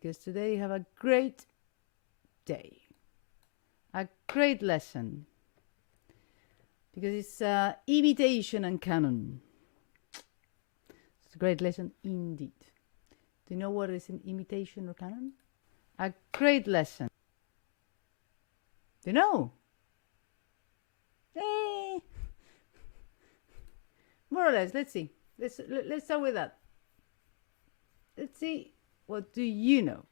because today you have a great day, a great lesson, because it's imitation and canon. It's a great lesson indeed. Do you know what is an imitation or canon? A great lesson. Do you know? More or less. Let's see. Let's start with that. Let's see. What do you know?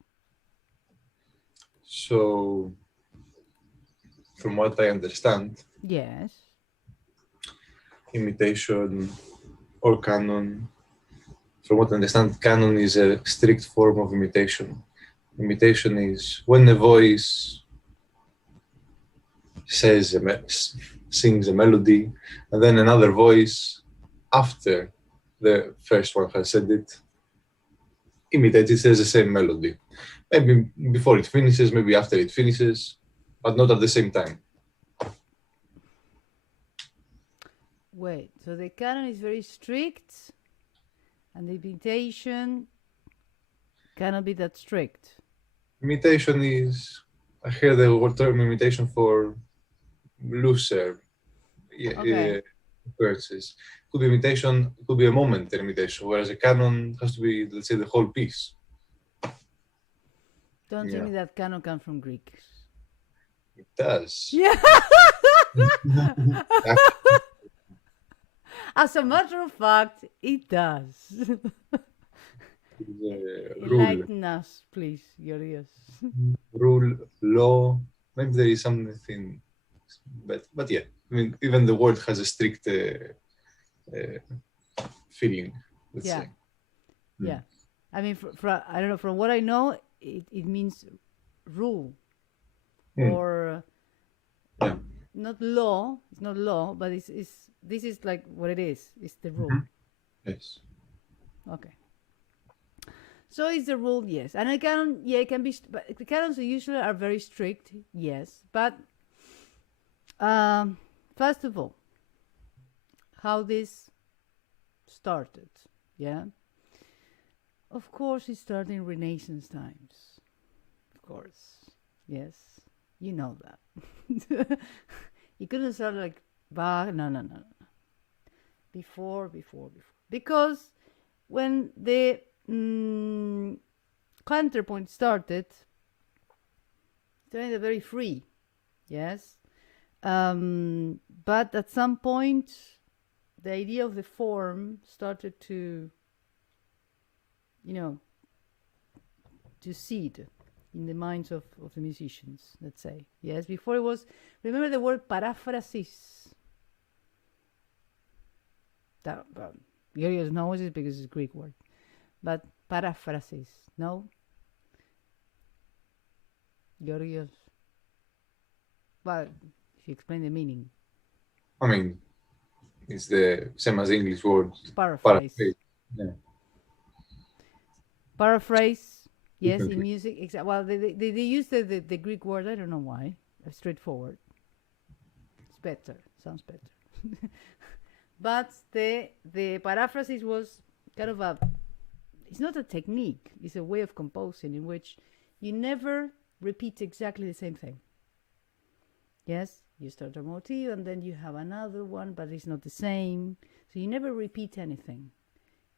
So, from what I understand, Yes. imitation or canon, from what I understand, canon is a strict form of imitation. Imitation is when a voice sings a melody, and then another voice, after the first one has said it, imitates it, says the same melody. Maybe before it finishes, maybe after it finishes, but not at the same time. Wait, so the canon is very strict, and the imitation cannot be that strict. Imitation is, I hear the word term imitation for looser verses. Could be imitation, could be a momentary imitation, whereas a canon has to be, let's say, the whole piece. Don't tell me that canon comes from Greek. It does. Yeah. As a matter of fact, it does. Enlighten us, please, Georgios. Rule, law, maybe there is something, but yeah, I mean, even the word has a strict feeling, let's say. Yeah. I mean, I don't know, from what I know, it means rule or not law. It's not law, but this is like what it is. It's the rule. Yes. Okay. So it's the rule, yes. And a canon, it can be, but the canons usually are very strict, yes. But first of all, how this started, yeah? Of course, it started in Renaissance times. Of course, yes. You know that. It couldn't start like Bach, no. Before. Because when the counterpoint started, they were very free, yes. But at some point, the idea of the form started to, to seed in the minds of the musicians, let's say. Yes, before it was, remember the word paraphrasis? That, Georgios knows it because it's a Greek word. But paraphrasis, no? Georgios? Well, if you explain the meaning. I mean, it's the same as English word. Paraphrase. Yeah. Paraphrase, yes, in music. Well, they use the Greek word, I don't know why. Straightforward. It's better. Sounds better. But the paraphrasis was kind of it's not a technique, it's a way of composing in which you never repeat exactly the same thing. Yes, you start a motif and then you have another one, but it's not the same. So you never repeat anything.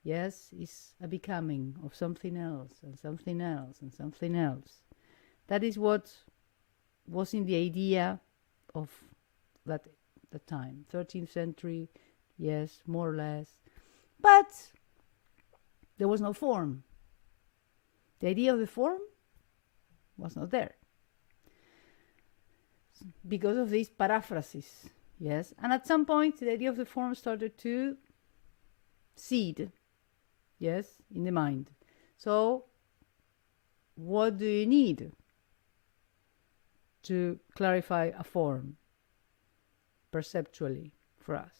Yes, it's a becoming of something else and something else and something else. That is what was in the idea of that time, 13th century, yes, more or less. But there was no form. The idea of the form was not there because of these paraphrases, yes. And at some point, the idea of the form started to seed, yes, in the mind. So, what do you need to clarify a form perceptually for us?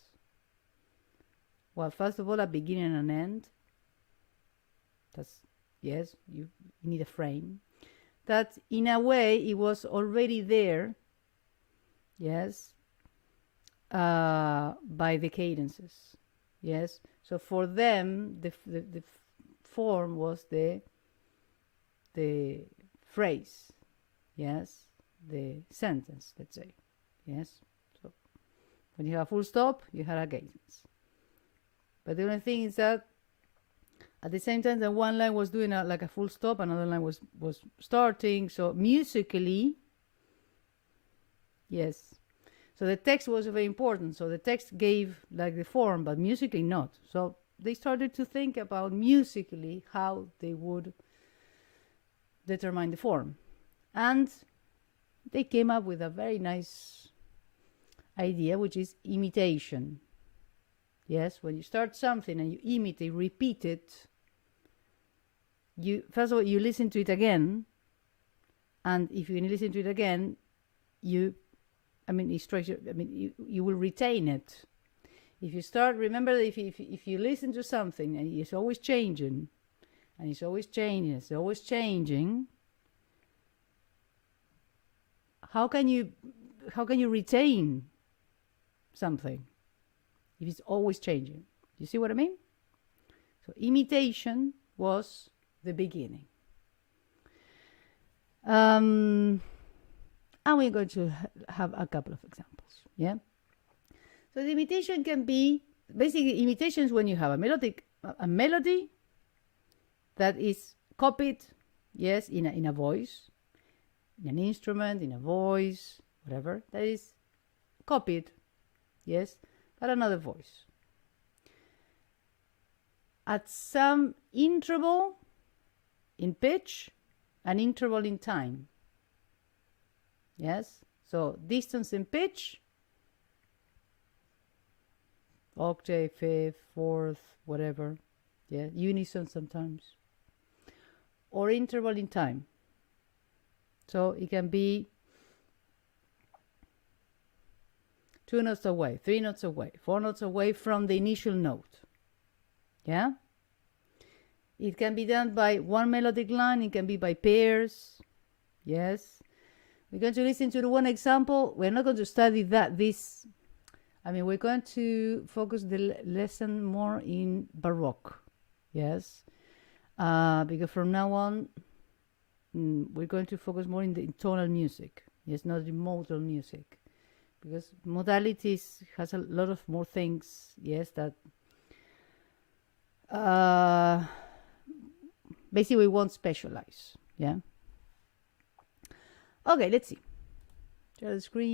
Well, first of all, a beginning and an end. That's, yes, you need a frame. That in a way it was already there, yes, by the cadences, yes. So for them, the form was the the phrase, yes, the sentence, let's say, yes. So when you have full stop, you have a cadence. But the only thing is that at the same time that one line was doing like a full stop, another line was starting. So musically, yes. So the text was very important. So the text gave like the form, but musically not. So they started to think about musically how they would determine the form. And they came up with a very nice idea, which is imitation. Yes, when you start something and you imitate, repeat it, you first of all, you listen to it again. And if you listen to it again, you will retain it. If you start, remember, if you listen to something and it's always changing, and it's always changing, it's always changing, how can you retain something if it's always changing? You see what I mean? So imitation was the beginning. And we're going to have a couple of examples. Yeah. So the imitation can be basically imitations when you have a melody that is copied, yes, in a voice, in an instrument, in a voice, whatever, that is copied, yes, but another voice. At some interval in pitch, an interval in time. Yes, so distance in pitch, octave, fifth, fourth, whatever, yeah, unison sometimes, or interval in time. So it can be 2 notes away, 3 notes away, 4 notes away from the initial note. Yeah? It can be done by one melodic line, it can be by pairs. Yes? We're going to listen to the one example. We're not going to study we're going to focus the lesson more in Baroque. Yes? Because from now on, we're going to focus more in tonal music. Yes, not in modal music. Because modalities has a lot of more things, yes, that basically we won't specialize. Yeah. Okay, let's see. Share the screen.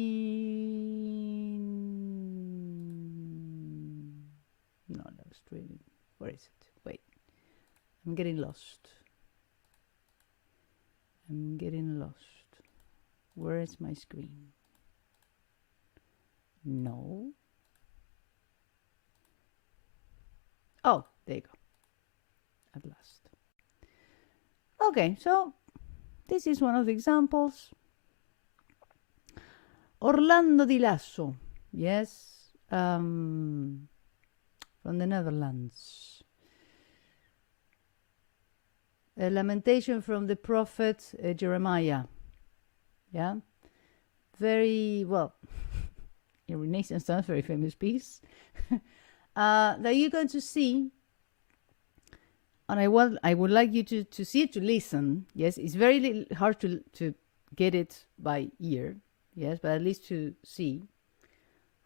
No, that's screen. Where is it? Wait. I'm getting lost. Where is my screen? No. Oh, there you go. At last. Okay, so this is one of the examples. Orlando di Lasso, yes, from the Netherlands. A lamentation from the prophet Jeremiah. Yeah, very well. In Renaissance times, very famous piece. That you're going to see, and I would like you to see it, to listen. Yes, it's very hard to get it by ear. Yes, but at least to see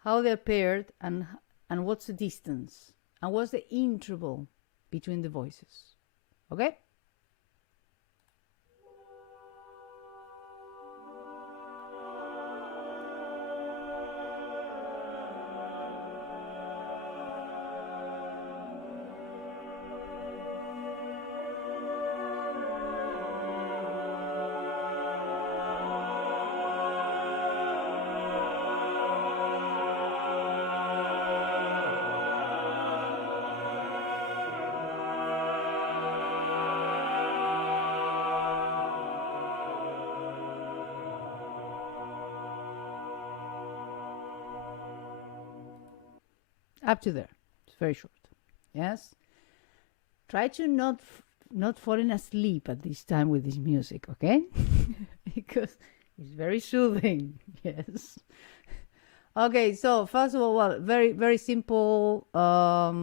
how they're paired and what's the distance and what's the interval between the voices. Okay? Up to there. It's very short. Yes. Try to not falling asleep at this time with this music, okay? Because it's very soothing. Yes. Okay, so first of all, well, very, very simple. But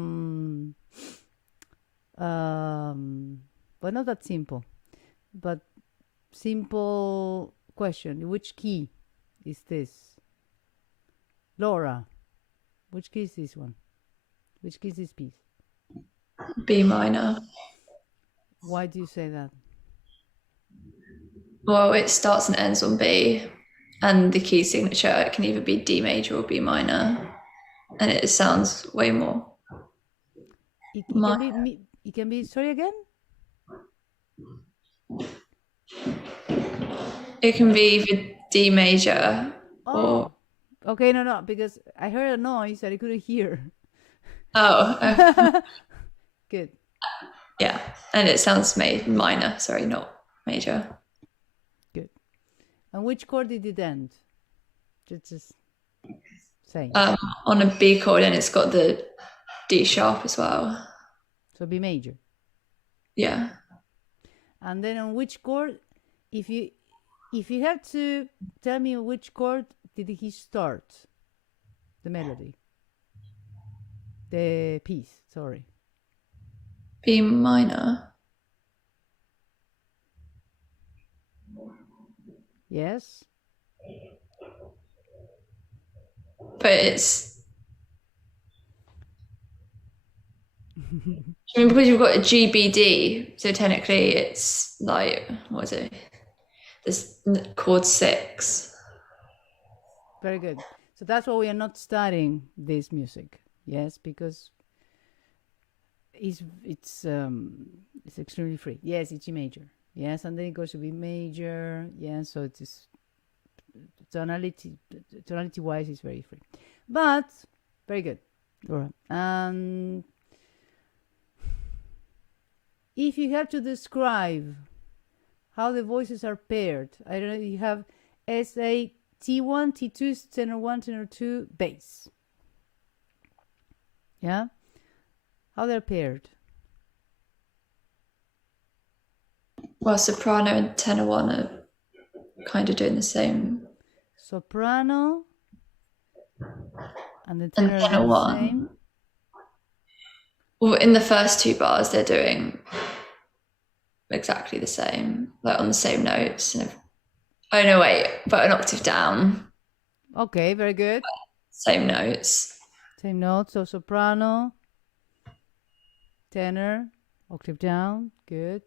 not that simple. but simple question. Which key is this? Laura, which key is this one? Which key is this piece? B minor. Why do you say that? Well, it starts and ends on B, and the key signature, it can either be D major or B minor, and it sounds way more. It can be, sorry again? It can be either D major or... Okay, no, because I heard a noise that I couldn't hear. Oh. Good. Yeah, and it sounds minor, sorry, not major. Good. And which chord did it end? Just saying. On a B chord, and it's got the D sharp as well. So B major. Yeah. And then on which chord, if you had to tell me which chord did he start the melody? The piece, sorry. B minor. Yes. But it's... I mean, because you've got a GBD, so technically it's like, what is it? This chord 6. Very good. So that's why we are not studying this music. Yes, because it's extremely free. Yes, it's G major. Yes, and then it goes to B major. Yes, so it is tonality wise is very free, but very good, Laura. And if you have to describe how the voices are paired, I don't know. You have SA T1, T2, tenor 1, tenor 2, bass. Yeah, how they're paired. Well, soprano and tenor 1 are kind of doing the same. Soprano and the tenor, and tenor the 1. same. Well, in the first 2 bars, they're doing exactly the same, like on the same notes. Oh no, wait, but an octave down. Okay, very good. Same notes. Same notes. So soprano, tenor, octave down. Good.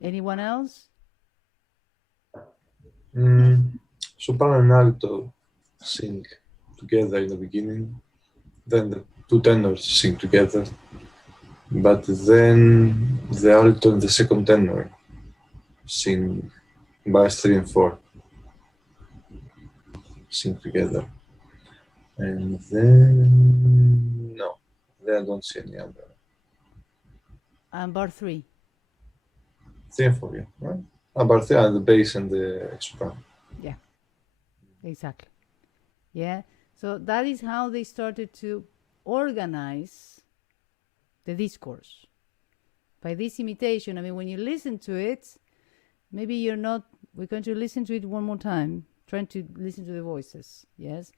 Anyone else? Soprano and alto sing together in the beginning, then the 2 tenors sing together, but then the alto and the second tenor sing bars 3 and 4 sing together, and then no, then I don't see any other. And bar 3. 3 and 4, yeah, right? Bar 3 and the bass and the soprano. Yeah, exactly. Yeah, so that is how they started to organize the discourse. By this imitation, I mean, when you listen to it, maybe you're not, we're going to listen to it one more time, trying to listen to the voices, yes?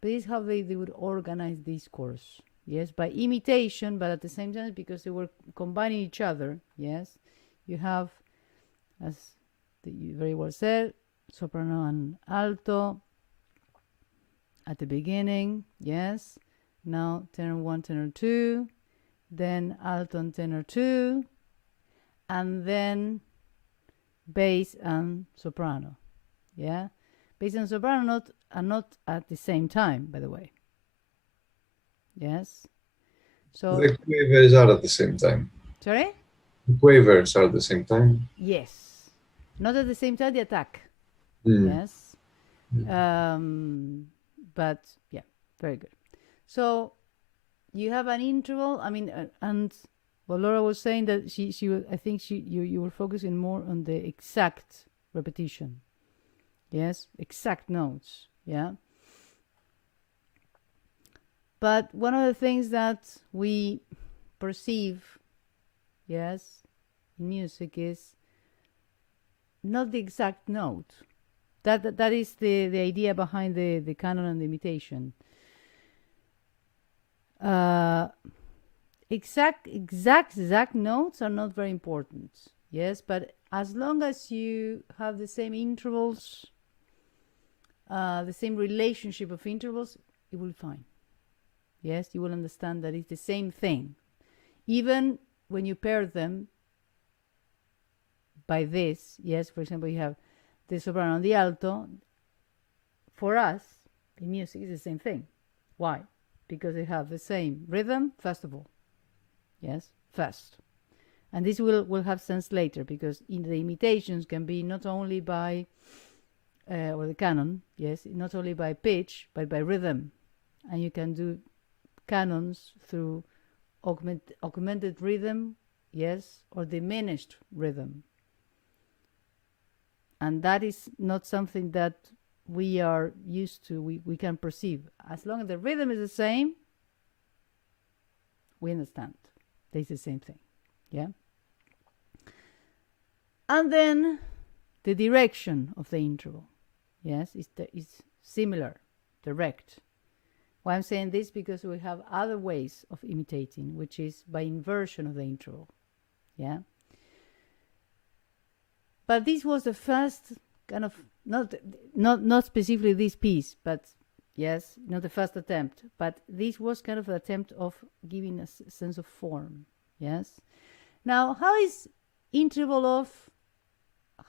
But this is how they would organize discourse, yes? By imitation, but at the same time, because they were combining each other, yes? You have, as you very well said, soprano and alto at the beginning, yes? Now tenor 1, tenor 2, then alto and tenor 2, and then bass and soprano, yeah? Bass and soprano are not at the same time, by the way. Yes? So the quavers are at the same time. Sorry? The quavers are at the same time. Yes. Not at the same time, the attack. Yes. But yeah, very good. So you have an interval. I mean, and well, Laura was saying that she I think you were focusing more on the exact repetition. Yes, exact notes. Yeah. But one of the things that we perceive, yes, in music is not the exact note. That is the idea behind the canon and the imitation. exact notes are not very important. Yes, but as long as you have the same intervals, the same relationship of intervals, it will be fine. Yes, you will understand that it's the same thing. Even when you pair them by this, yes, for example, you have the soprano and the alto. For us, in music, it's the same thing. Why? Because they have the same rhythm, first of all. Yes, first. And this will have sense later, because in the imitations can be not only by, or the canon, yes, not only by pitch, but by rhythm. And you can do canons through augmented rhythm, yes, or diminished rhythm. And that is not something that we are used to, we can perceive. As long as the rhythm is the same, we understand. It's the same thing, yeah? And then the direction of the interval, yes, is similar, direct. Why I'm saying this, because we have other ways of imitating, which is by inversion of the interval, yeah? But this was the first kind of, not specifically this piece, but yes, not the first attempt, but this was kind of an attempt of giving a sense of form, yes? Now, how is interval of,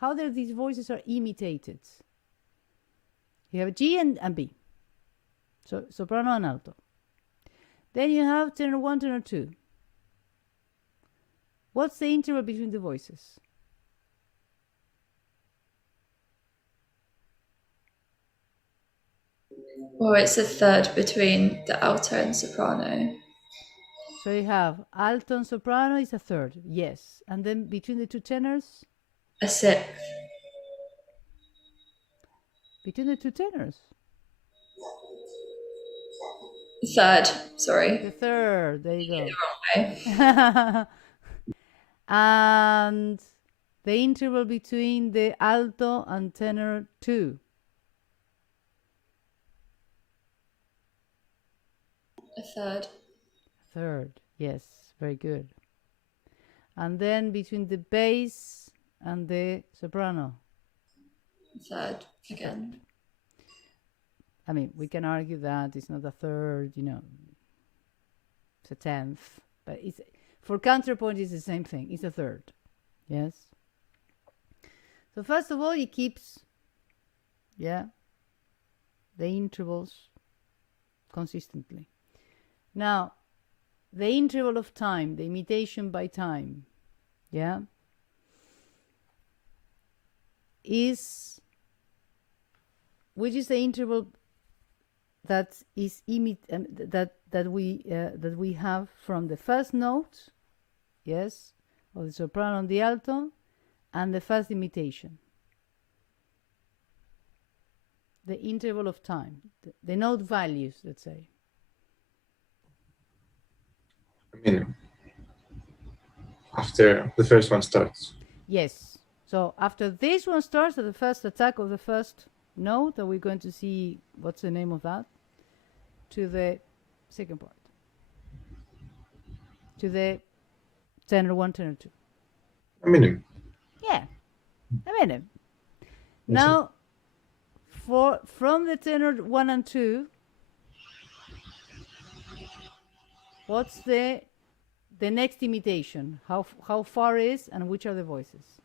how these voices are imitated? You have G and B, so soprano and alto. Then you have tenor 1, tenor 2. What's the interval between the voices? Or it's a third between the alto and soprano. So you have alto and soprano is a third, yes. And then between the two tenors? A sixth. Between the two tenors? Third, sorry. The third, there you go. The wrong way. And the interval between the alto and tenor 2? A third. Third, yes, very good. And then between the bass and the soprano? Third, again. I mean, we can argue that it's not a third, it's a tenth, but it's, for counterpoint, it's the same thing. It's a third, yes? So first of all, it keeps, the intervals consistently. Now, the interval of time, the imitation by time, which is the interval that is that we have from the first note, yes, of the soprano and the alto, and the first imitation. The interval of time, the note values, let's say. I mean, after the first one starts. Yes. So after this one starts, at the first attack of the first note, that we're going to see what's the name of that, to the second part, to the tenor 1, tenor 2. A minimum. Yeah, a minimum. Now, from the tenor 1 and 2, what's the next imitation? How far is, and which are the voices?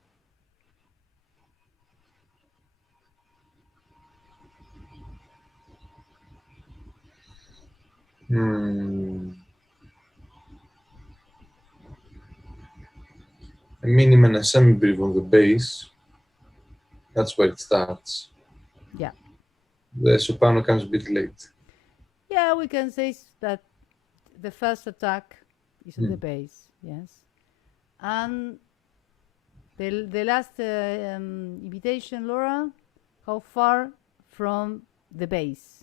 A minimum and a semi-brief on the bass. That's where it starts. Yeah. The soprano comes a bit late. Yeah, we can say that the first attack is on the bass, yes. And the last imitation, Laura, how far from the bass?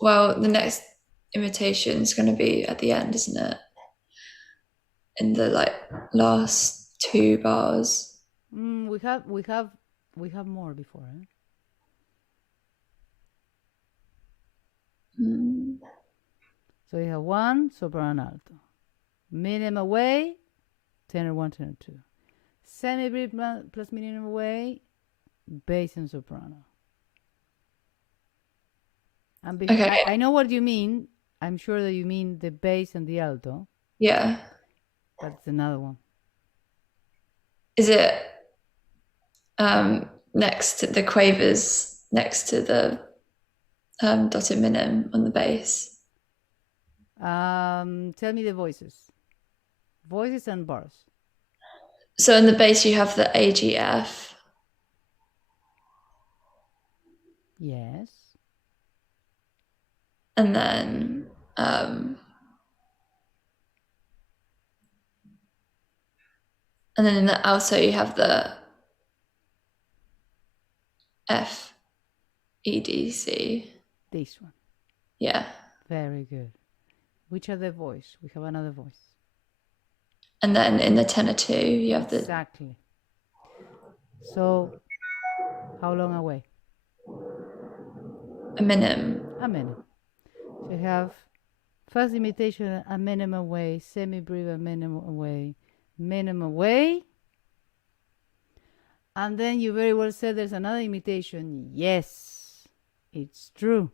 Well, the next imitation is going to be at the end, isn't it? In the last 2 bars. We have more before, eh? So you have 1 soprano alto, minimum away, tenor 1, tenor 2, semi-brief plus minimum away, bass and soprano. And Okay. I know what you mean. I'm sure that you mean the bass and the alto. Yeah. But it's another one. Is it next to the quavers, next to the dotted minim on the bass? Tell me the voices. Voices and bars. So in the bass you have the AGF. Yes. And then in the alto you have the F, E, D, C. This one. Yeah. Very good. Which other voice? We have another voice. And then in the tenor 2 you have the... Exactly. So how long away? A minim. A minute. So you have first imitation, a minimum away, semi-brief, a minimum away. And then you very well said there's another imitation. Yes, it's true.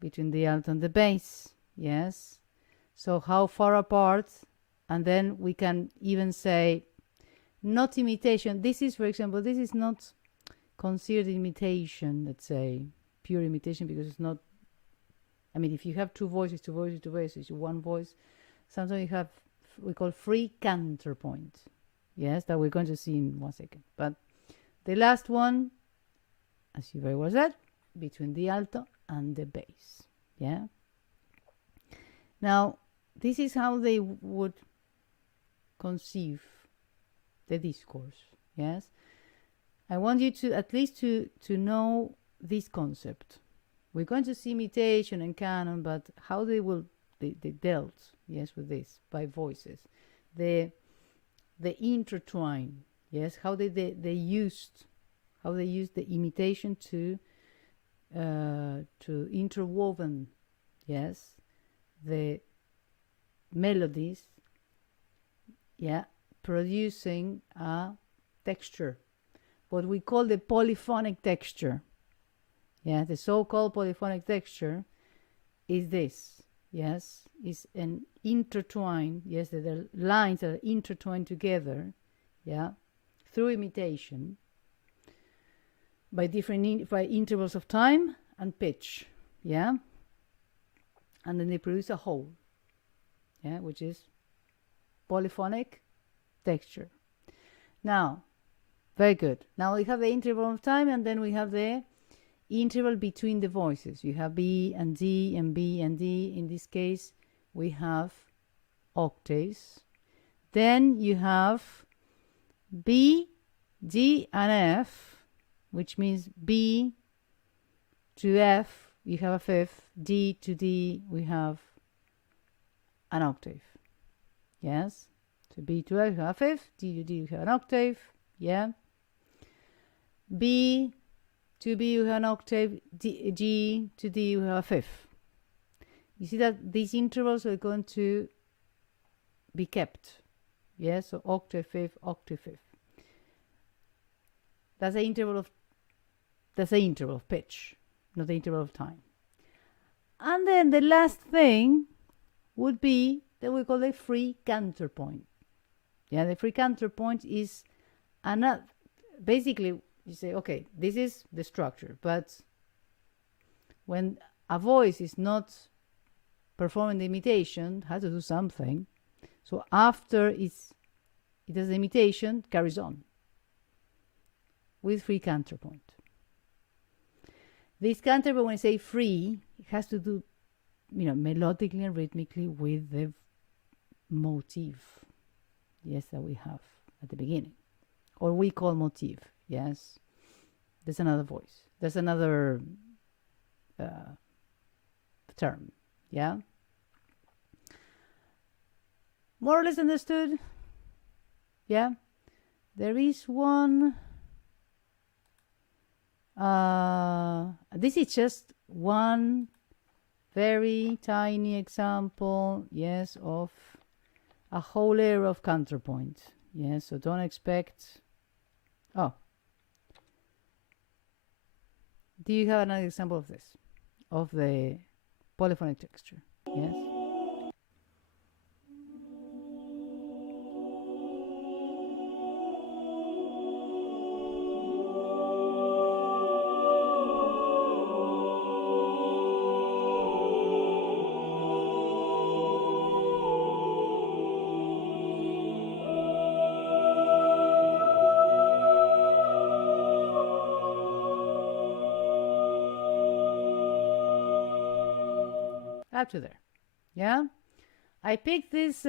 Between the alto and the bass. Yes. So how far apart? And then we can even say not imitation. This is, for example, this is not considered imitation, let's say, pure imitation, because it's not. I mean, if you have two voices, one voice, sometimes you have, we call free counterpoint. Yes, that we're going to see in 1 second. But the last one, as you very well said, between the alto and the bass. Yeah. Now, this is how they would conceive the discourse. Yes. I want you to at least to know this concept. We're going to see imitation and canon, but how they dealt, yes, with this by voices. The intertwine, yes, how they used the imitation to interwoven, yes, the melodies, yeah, producing a texture, what we call the polyphonic texture. Yeah, the so-called polyphonic texture is this, yes, is an intertwine, yes, the lines are intertwined together, yeah, through imitation by different by intervals of time and pitch, yeah, and then they produce a whole, yeah, which is polyphonic texture. Now, very good. Now we have the interval of time, and then we have the interval between the voices. You have B and D and B and D. In this case, we have octaves. Then you have B, D, and F, which means B to F, you have a fifth. D to D, we have an octave. Yes? So B to F, you have a fifth. D to D, you have an octave. Yeah? B to B, you have an octave. G to D, you have a fifth. You see that these intervals are going to be kept. Yes, so octave, fifth, octave, fifth. That's the interval of pitch, not the interval of time. And then the last thing would be that we call a free counterpoint. Yeah, the free counterpoint is another. Basically, you say, okay, this is the structure, but when a voice is not performing the imitation, has to do something. So after it does the imitation, carries on with free counterpoint. This counterpoint, when I say free, it has to do, melodically and rhythmically with the motif, yes, that we have at the beginning, or we call motif. Yes, there's another voice. There's another term. Yeah, more or less understood. Yeah, there is one. This is just one very tiny example, yes, of a whole area of counterpoint. Yes, so don't expect. Oh, do you have another example of this, of the polyphonic texture? Yes. Up to there. Yeah, I picked this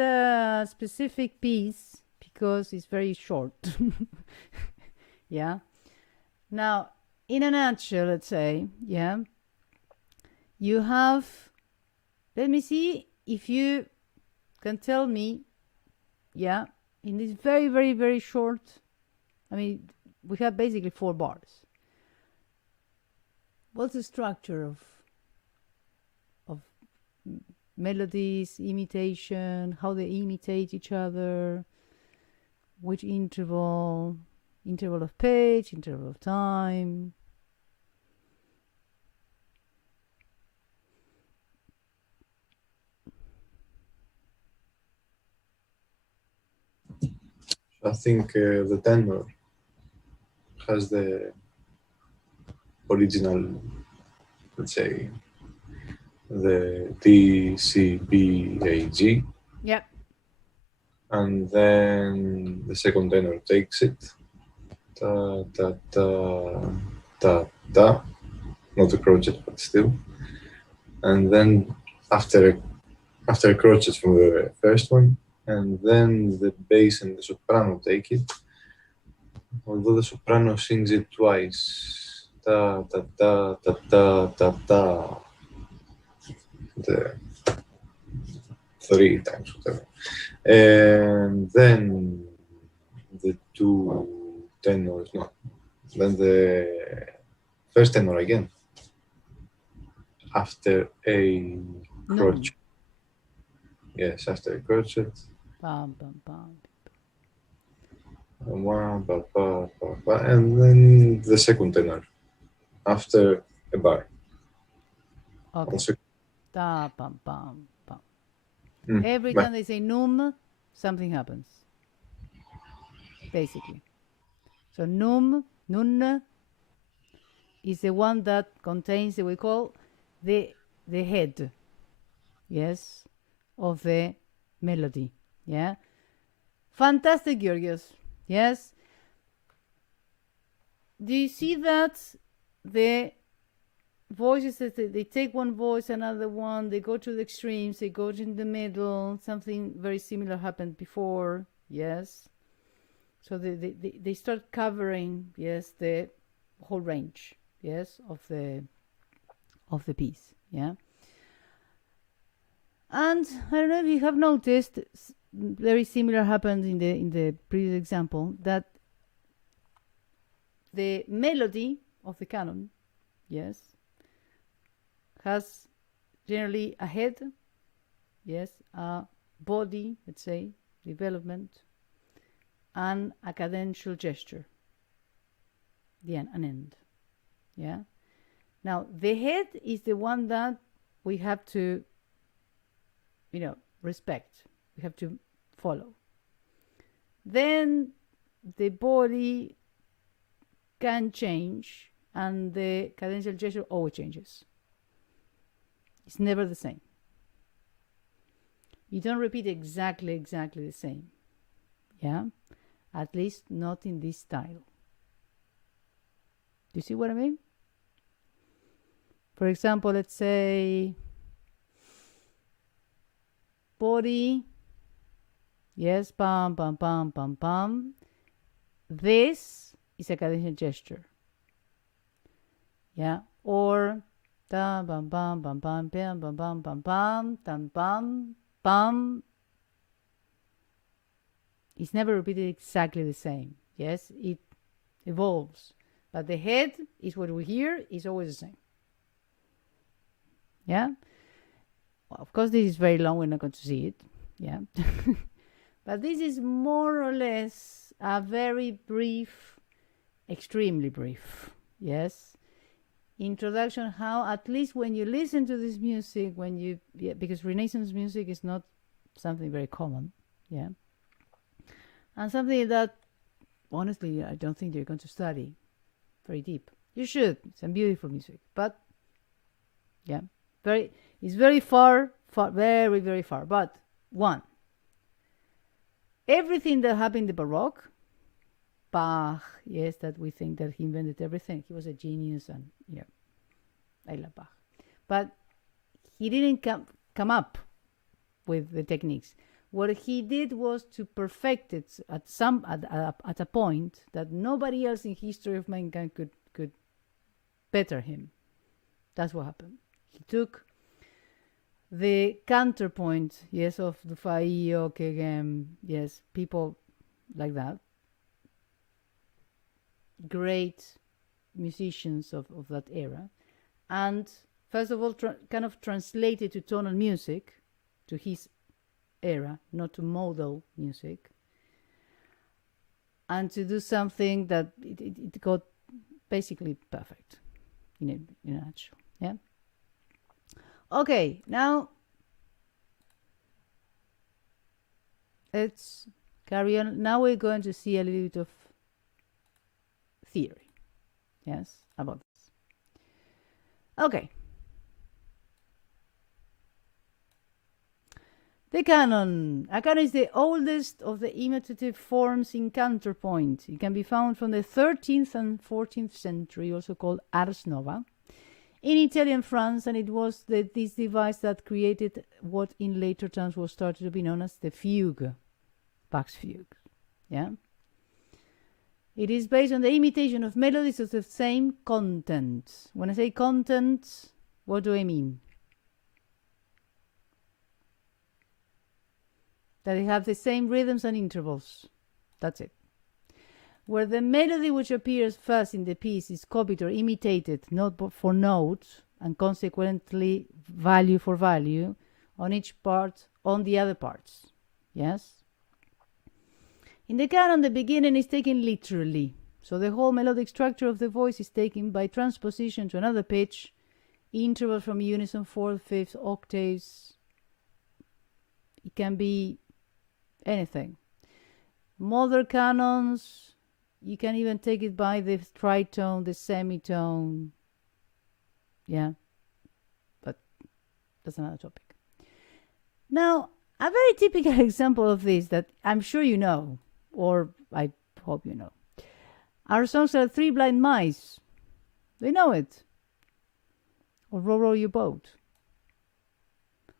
specific piece because it's very short. Yeah. Now, in a nutshell, let's say, yeah, you have, let me see if you can tell me, yeah, in this very, very, very short, I mean, we have basically 4 bars. What's the structure of melodies, imitation, how they imitate each other, which interval of page, interval of time? I think the tenor has the original, let's say, the D, C, B, A, G. Yep. And then the second tenor takes it. Da, da, da, da, da. Not a crochet, but still. And then after a crochet from the first one, and then the bass and the soprano take it. Although the soprano sings it twice. Da, da, da, da, da, da, da. The 3 times, whatever. And then the 2 tenors, no. Then the first tenor again. After a crochet. Yes, after a crochet. Bum, bum, bum. And then the second tenor. After a bar. Okay. Also, Da, bum, bum, bum. Every time they say num, something happens. Basically. So nun is the one that contains what we call the head, yes, of the melody. Yeah. Fantastic, Georgios. Yes. Do you see that the voices, that they take one voice, another one, they go to the extremes, they go in the middle, something very similar happened before, yes. So they start covering, yes, the whole range, yes, of the piece, yeah. And I don't know if you have noticed, very similar happened in the previous example, that the melody of the canon, yes, has generally a head, yes, a body, let's say, development, and a cadential gesture, an end, yeah. Now, the head is the one that we have to, respect. We have to follow. Then the body can change, and the cadential gesture always changes. It's never the same. You don't repeat exactly the same. Yeah? At least not in this style. Do you see what I mean? For example, let's say body. Yes, pam, pam, pam, pam, pam. This is a cadential gesture. Yeah? Or da, bam, bam, bam, bam, bam, bam, bam, bam, bam, tam, bam, bam. It's never repeated exactly the same. Yes, it evolves. But the head is what we hear, is always the same. Yeah? Well, of course, this is very long. We're not going to see it. Yeah. But this is more or less a very brief, extremely brief, yes, introduction how, at least when you listen to this music, because Renaissance music is not something very common, yeah, and something that, honestly, I don't think you're going to study very deep. You should. It's some beautiful music, but yeah, it's very far, very, very far. But one, everything that happened in the Baroque, Bach, yes, that we think that he invented everything. He was a genius, and yeah, I love Bach. But he didn't come up with the techniques. What he did was to perfect it at a point that nobody else in history of mankind could better him. That's what happened. He took the counterpoint, yes, of the Faio, Kegem, yes, people like that, great musicians of that era, and first of all kind of translated to tonal music, to his era, not to modal music, and to do something that it got basically perfect in a nutshell. Yeah. Okay, now let's carry on. Now we're going to see a little bit of theory, yes, about this. Okay. The canon. A canon is the oldest of the imitative forms in counterpoint. It can be found from the 13th and 14th century, also called ars nova, in Italy and France, and it was this device that created what in later times was started to be known as the fugue, Bach's fugue. Yeah. It is based on the imitation of melodies of the same content. When I say content, what do I mean? That they have the same rhythms and intervals. That's it. Where the melody which appears first in the piece is copied or imitated note for note, and consequently value for value, on each part on the other parts. Yes? In the canon, the beginning is taken literally. So the whole melodic structure of the voice is taken by transposition to another pitch, intervals from unison, fourth, fifth, octaves. It can be anything. Modern canons, you can even take it by the tritone, the semitone. Yeah, but that's another topic. Now, a very typical example of this that I'm sure you know, or I hope you know, our songs are Three Blind Mice. They know it. Or Row Row Your Boat.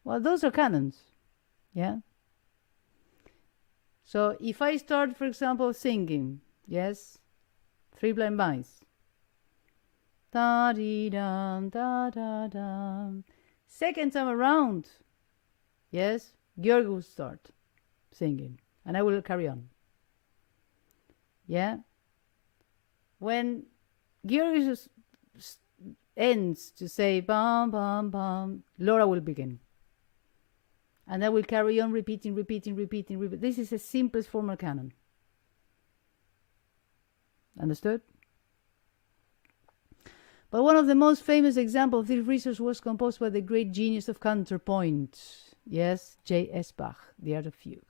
Well, those are canons. Yeah? So if I start, for example, singing, yes, Three Blind Mice. Da-dee-dum, da-da-dum. Second time around, yes, Georg will start singing, and I will carry on. Yeah? When Georg ends to say bum, bum, bum, Laura will begin. And I will carry on repeating. This is the simplest formal canon. Understood? But one of the most famous examples of this resource was composed by the great genius of counterpoint. Yes, J.S. Bach, The Art of Fugue.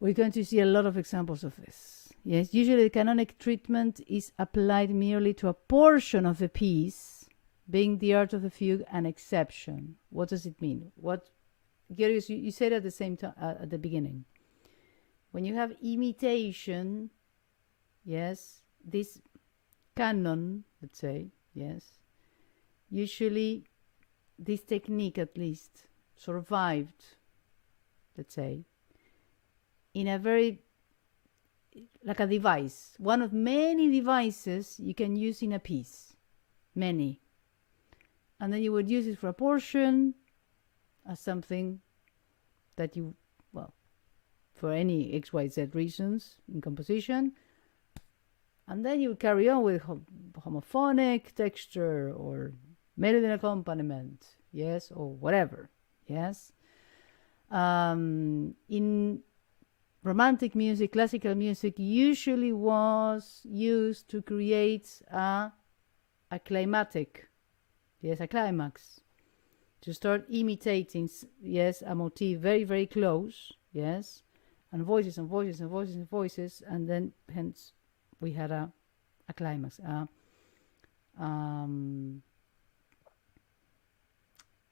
We're going to see a lot of examples of this. Yes, usually the canonic treatment is applied merely to a portion of the piece, being the art of the fugue an exception. What does it mean? What, Gary, you said at the same time at the beginning. When you have imitation, yes, this canon, let's say, yes, usually this technique at least survived, let's say, in a very, like a device, one of many devices you can use in a piece, many. And then you would use it for a portion as something that you, well, for any XYZ reasons in composition. And then you would carry on with homophonic texture or melody and accompaniment. yes, or whatever, yes. In romantic music, classical music usually was used to create a climatic, yes, a climax, to start imitating, yes, a motif very, very close, yes, and voices and voices and voices and voices, and then hence we had a climax.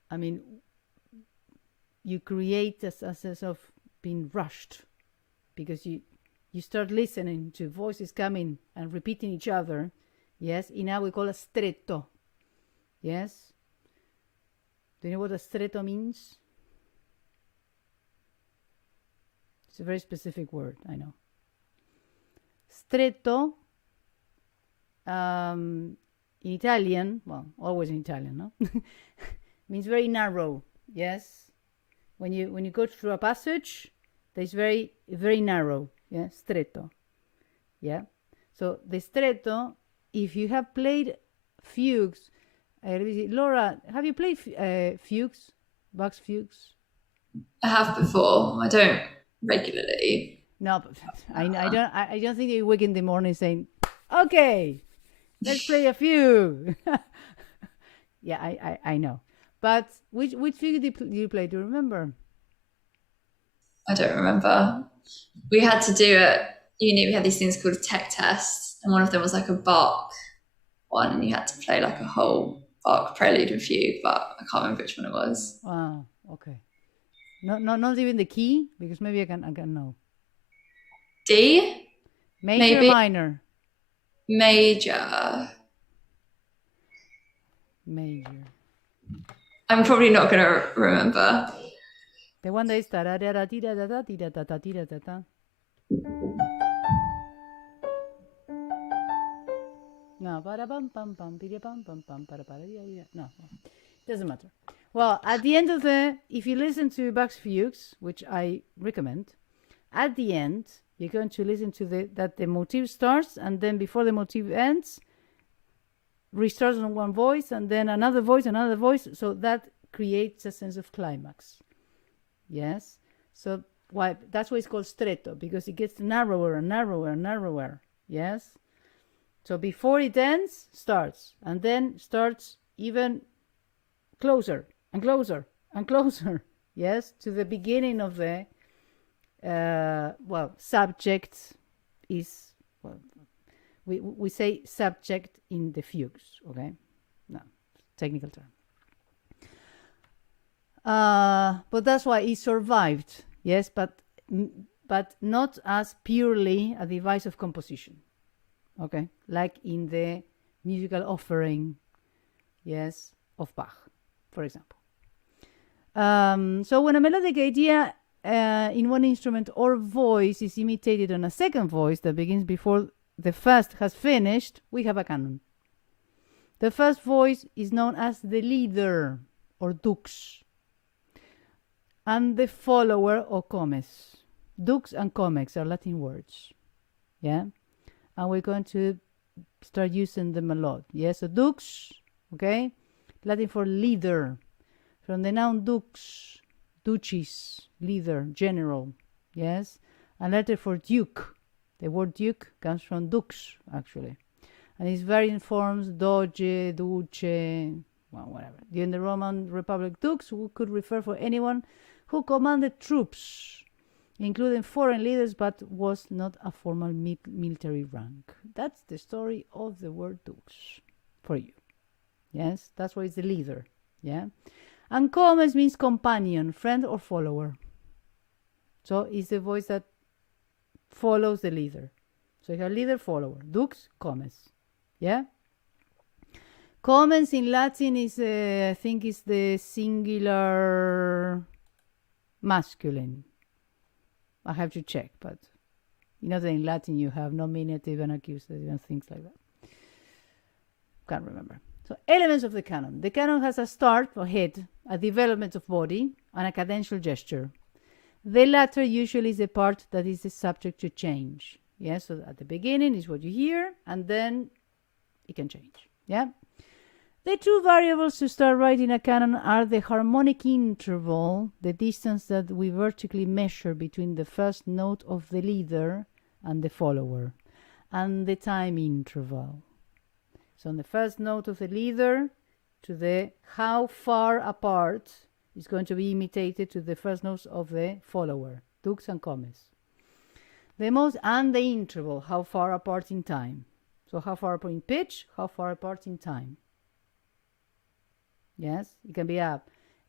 I mean, you create a sense of being rushed because you start listening to voices coming and repeating each other, yes, in what we call a stretto, yes. Do you know what a stretto means? It's a very specific word, I know. Stretto, in Italian, well, always in Italian, no? Means very narrow, yes. When you go through a passage, it's very, very narrow, yeah, stretto, yeah. So the stretto, if you have played fugues, Laura, have you played fugues, Bach's fugues? I have before. I don't regularly. No, but I don't think you wake in the morning saying, "Okay, let's play a fugue." Yeah, I know. But which fugue do you play? Do you remember? I don't remember. We had to do at uni. We had these things called tech tests, and one of them was like a Bach one, and you had to play like a whole Bach prelude and fugue, but I can't remember which one it was. Oh, okay. Not even the key, because maybe I can know. D? Major, maybe. Minor? Major. I'm probably not going to remember. The one that is no, no, doesn't matter. Well, at the end of if you listen to Bach's fugues, which I recommend, at the end you're going to listen to that the motif starts, and then before the motif ends, restarts on one voice, and then another voice, so that creates a sense of climax. Yes, so that's why it's called stretto, because it gets narrower and narrower and narrower. Yes, so before it ends, starts, and then starts even closer and closer and closer. Yes, to the beginning of the subject is, well, we say subject in the fugues, okay? No, technical term. But that's why it survived, yes, but not as purely a device of composition, okay? Like in the musical offering, yes, of Bach, for example. So when a melodic idea in one instrument or voice is imitated on a second voice that begins before the first has finished, we have a canon. The first voice is known as the leader, or dux, and the follower, or comes. Dux and comex are Latin words, yeah? And we're going to start using them a lot, yeah? So dux, okay? Latin for leader, from the noun dux, ducis, leader, general, yes? And letter for duke. The word duke comes from dux, actually. And its variant forms, doge, duce, well, whatever. During the Roman Republic, dux could refer for anyone who commanded troops, including foreign leaders, but was not a formal military rank. That's the story of the word dux for you. Yes, that's why it's the leader, yeah? And comes means companion, friend, or follower. So it's the voice that follows the leader. So you have leader, follower. Dux, comes. Yeah? Comes in Latin is, I think, is the singular masculine. I have to check, but you know that in Latin you have nominative and accusative and things like that. Can't remember. So elements of the canon. The canon has a start or head, a development of body, and a cadential gesture. The latter usually is the part that is subject to change. Yeah, so at the beginning is what you hear, and then it can change. Yeah. The two variables to start writing a canon are the harmonic interval, the distance that we vertically measure between the first note of the leader and the follower, and the time interval. So on the first note of the leader to the how far apart is going to be imitated to the first notes of the follower, dux and comes. And the interval, how far apart in time. So how far apart in pitch, how far apart in time. Yes, it can be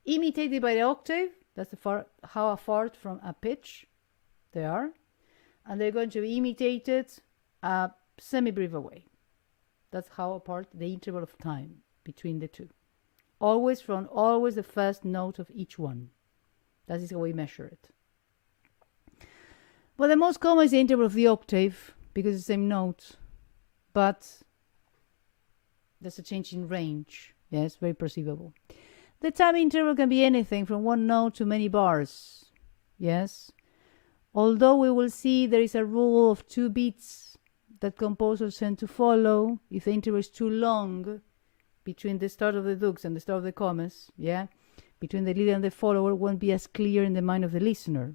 imitated by the octave. That's how far from a pitch they are. And they're going to be imitated a semi-brief away. That's how apart the interval of time between the two. Always the first note of each one. That is how we measure it. Well, the most common is the interval of the octave because it's the same note, but there's a change in range. Yes, very perceivable. The time interval can be anything from one note to many bars. Yes. Although we will see there is a rule of 2 beats that composers tend to follow. If the interval is too long between the start of the dux and the start of the comes, between the leader and the follower won't be as clear in the mind of the listener.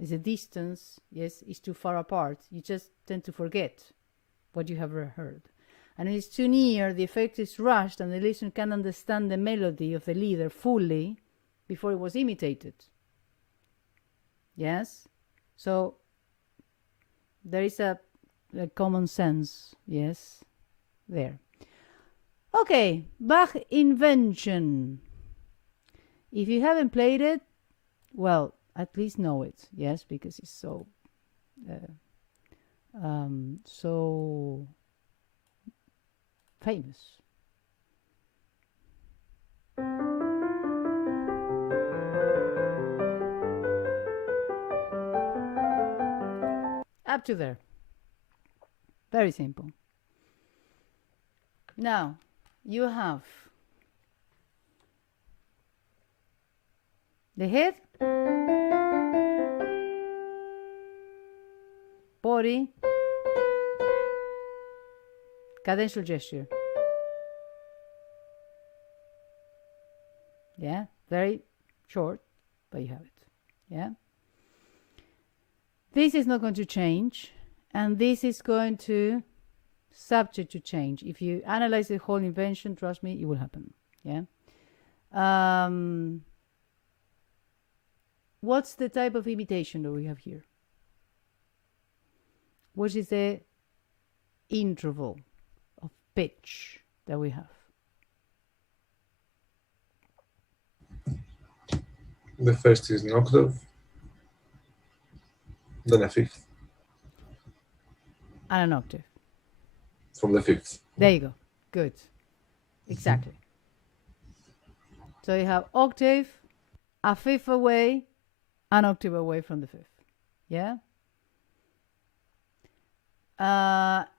As the distance, is too far apart. You just tend to forget what you have heard. And if it's too near, the effect is rushed and the listener can understand the melody of the leader fully before it was imitated. Yes? So there is a common sense, there. Okay, Bach invention. If you haven't played it, well, at least know it, because it's so famous. Up to there. Very simple. Now, you have the head, body, cadential gesture. Very short, but you have it. This is not going to change, and this is going to subject to change. If you analyze the whole invention, trust me, it will happen. What's the type of imitation that we have here? What is the interval of pitch that we have? The first is an octave, then a fifth. And an octave. From the fifth. There you go. Good. Exactly. So you have octave, a fifth away, an octave away from the fifth.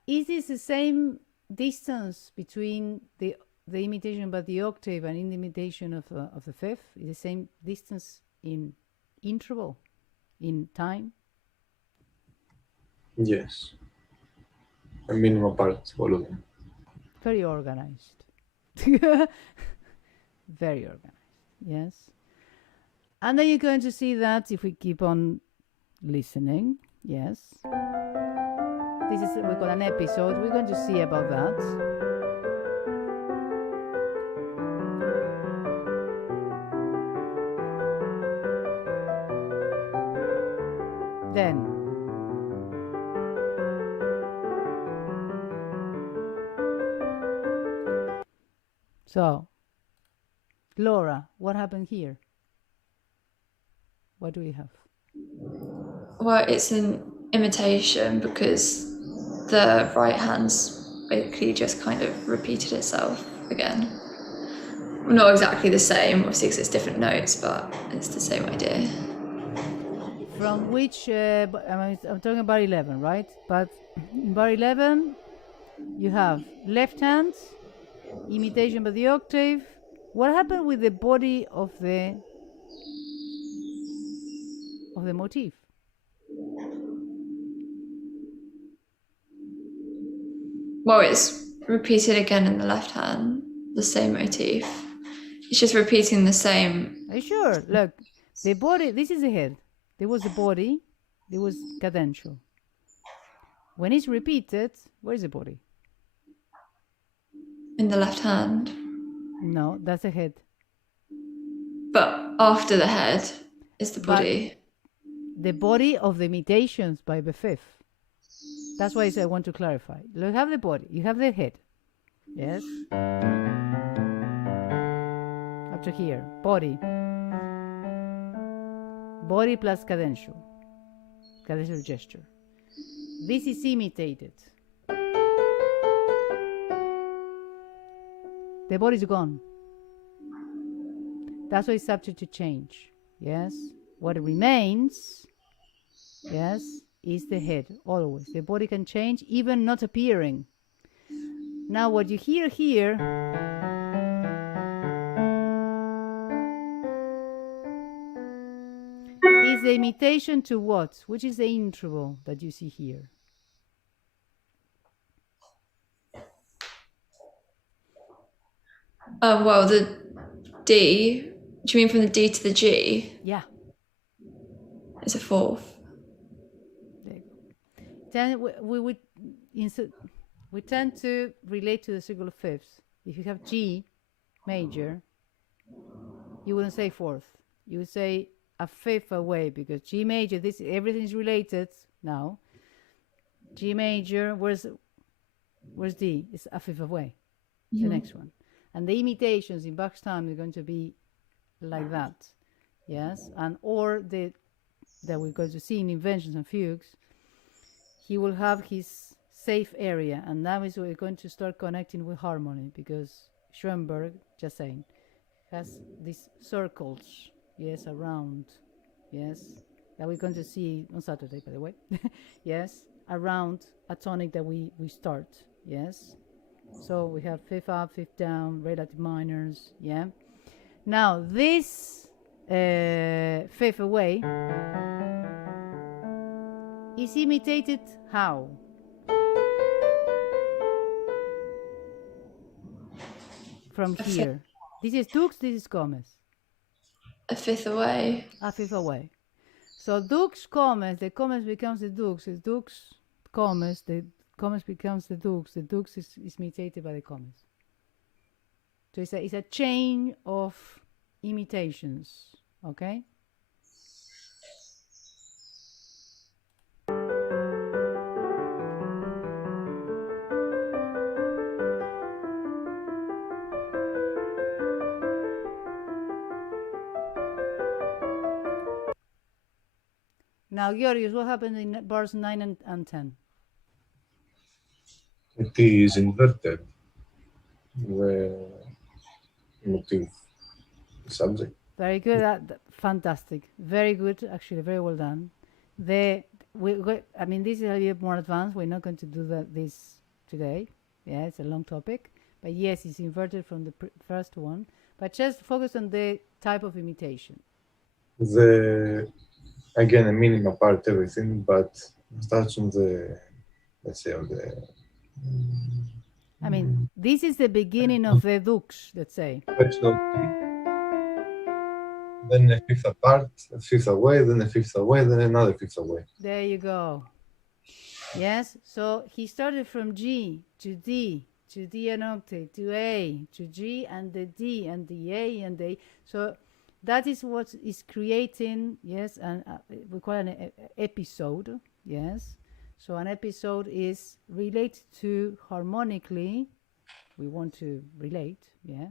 Is this the same distance between the imitation by the octave and in the imitation of the fifth? Is the same distance in interval, in time? Yes. A minimum part, all of them. Very organized. Very organized, And then you're going to see that if we keep on listening, This is we got an episode. We're going to see about that. Then so Laura, what happened here? What do we have? Well, it's an imitation because the right hand's basically just kind of repeated itself again. Not exactly the same, obviously, because it's different notes, but it's the same idea. From which, I'm talking about 11, right? But in bar 11, you have left hand, imitation by the octave. What happened with the body of the motif? Well, it's repeated again in the left hand. the same motif. It's just repeating the same. Are you sure? Look, the body, this is the head. There was the body, there was cadential. When it's repeated, where is the body? In the left hand. No, that's the head. But after the head is the body. But the body of the imitations by the fifth. That's why I want to clarify. You have the body, you have the head. Yes? Up to here. Body. Body plus cadential. Cadential gesture. This is imitated. The body is gone. That's why it's subject to change. Yes? What remains, yes, is the head, always. The body can change, even not appearing. Now, what you hear here is the imitation to what? Which is the interval that you see here? Well, the D, do you mean from the D to the G? Yeah. It's a fourth. There you go. Then we tend to relate to the circle of fifths. If you have G major, you wouldn't say fourth. You would say a fifth away, because G major, everything is related now. G major, where's D? It's a fifth away. It's the next one. And the imitations in Bach's time are going to be like that. Yes? And or that we're going to see in inventions and fugues, he will have his safe area, and that is where we're going to start connecting with harmony, because Schoenberg, just saying, has these circles, yes, around, yes, that we're going to see on Saturday, by the way, yes, around a tonic that we start, yes. So we have fifth up, fifth down, relative minors, yeah. Now this fifth away is imitated how? From here. This is dux, this is comes. A fifth away. A fifth away. So dux comes, the comes becomes the dux comes, the comes becomes the dux is imitated by the comes. So it's a chain of imitations, okay? Now, Georgios, what happened in bars 9 and 10? It is inverted. The motif subject. Very good. Fantastic. Very good. Actually, very well done. I mean, this is a little more advanced. We're not going to do this today. Yeah, it's a long topic. But yes, it's inverted from the first one. But just focus on the type of imitation. Again, a minima part, everything, but starts on the, let's say, on the... I mean, this is the beginning of the dux, let's say. First note, then a fifth apart, a fifth away, then a fifth away, then another fifth away. There you go. Yes, so he started from G to D an octave, to A, to G, and the D, and the A, and the... So that is what is creating, yes, and we call it an episode, yes. So an episode is related to harmonically, we want to relate, yeah.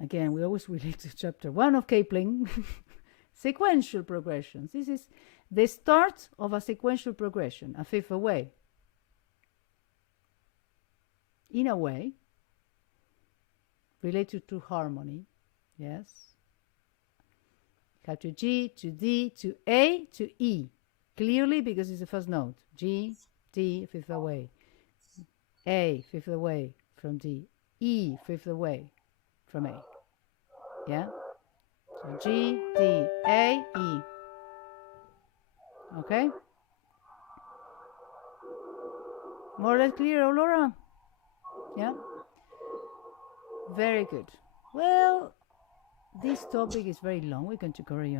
Again, we always relate to chapter 1 of Kipling, sequential progressions. This is the start of a sequential progression, a fifth away. In a way, related to harmony, yes. Have to G, to D, to A, to E. Clearly, because it's the first note. G, D, fifth away. A, fifth away from D. E, fifth away from A. Yeah? So G, D, A, E. Okay? More or less clear, Laura? Yeah? Very good. Well, this topic is very long. We're going to carry on.